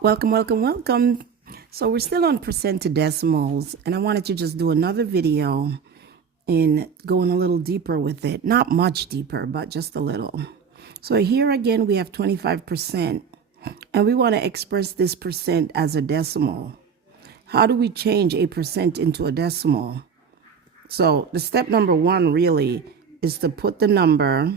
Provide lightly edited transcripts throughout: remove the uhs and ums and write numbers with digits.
Welcome, welcome, welcome. So we're still on percent to decimals, and I wanted to just do another video in going a little deeper with it. Not much deeper, but just a little. So here again, we have 25%, and we want to express this percent as a decimal. How do we change a percent into a decimal? So the step number one really is to put the number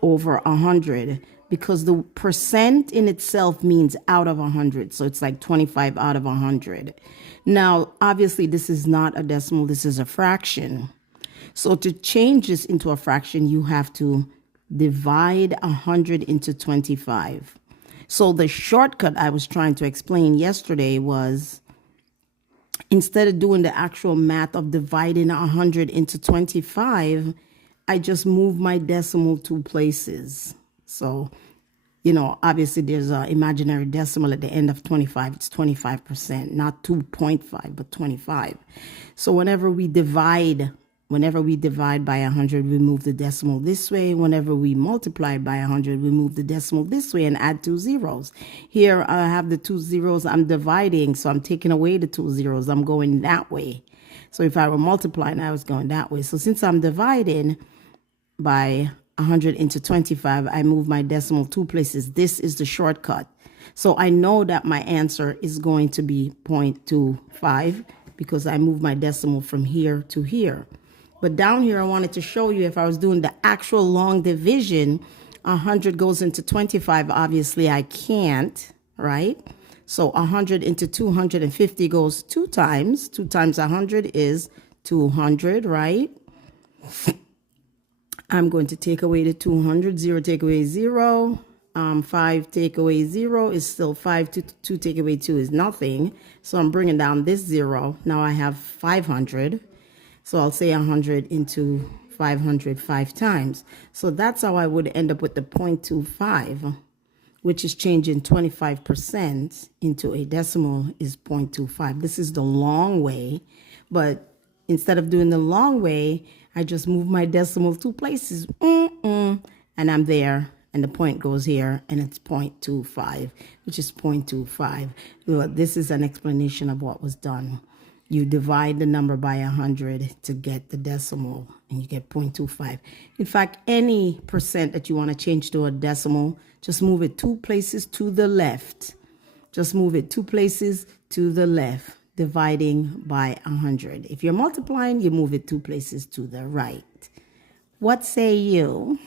over 100, because the percent in itself means out of 100. So it's like 25 out of 100. Now, obviously, this is not a decimal. This is a fraction. So to change this into a fraction, you have to divide 100 into 25. So the shortcut I was trying to explain yesterday was, instead of doing the actual math of dividing 100 into 25, I just move my decimal 2 places. So, obviously there's an imaginary decimal at the end of 25. It's 25%, not 2.5, but 25. So whenever we divide by 100, we move the decimal this way. Whenever we multiply by 100, we move the decimal this way and add 2 zeros. Here I have the 2 zeros I'm dividing, so I'm taking away the 2 zeros. I'm going that way. So if I were multiplying, I was going that way. So since I'm dividing by 100 into 25, I move my decimal 2 places. This is the shortcut. So I know that my answer is going to be 0.25 because I move my decimal from here to here. But down here, I wanted to show you, if I was doing the actual long division, 100 goes into 25. Obviously, I can't, right? So 100 into 250 goes 2 times. 2 times 100 is 200, right? I'm going to take away the 200. 0 take away 0. 5 take away 0 is still 5. 2 take away 2 is nothing. So I'm bringing down this 0. Now I have 500. So I'll say 100 into 500 5 times. So that's how I would end up with the 0.25, which is changing 25% into a decimal is 0.25. This is the long way, but instead of doing the long way, I just move my decimal 2 places, and I'm there, and the point goes here, and it's 0.25, which is 0.25. Well, this is an explanation of what was done. You divide the number by 100 to get the decimal, and you get 0.25. In fact, any percent that you want to change to a decimal, just move it 2 places to the left. Just move it 2 places to the left, dividing by 100. If you're multiplying, you move it 2 places to the right. What say you?